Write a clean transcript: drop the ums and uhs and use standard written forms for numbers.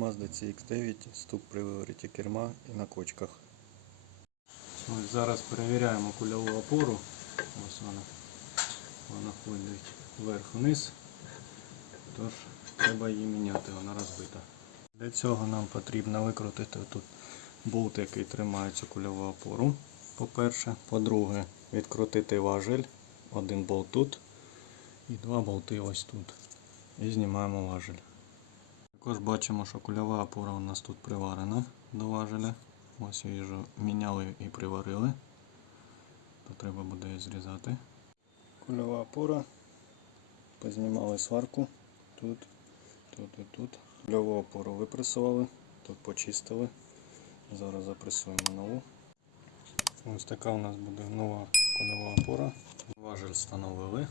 Mazda CX-9, стук при вивороті керма і на кочках. Ось зараз перевіряємо кульову опору. Ось вона ходить вверх-вниз, тож треба її міняти, вона розбита. Для цього нам потрібно викрутити тут болт, який тримає цю кульову опору, по-перше. По-друге, відкрутити важіль, один болт тут і два болти ось тут. І знімаємо важіль. Також бачимо, що кульова опора у нас тут приварена до важеля. Ось її вже міняли і приварили. То треба буде її зрізати. Кульова опора. Познімали сварку. Тут, тут і тут. Кульову опору випресували. Тут почистили. Зараз запресуємо нову. Ось така у нас буде нова кульова опора. Важіль встановили.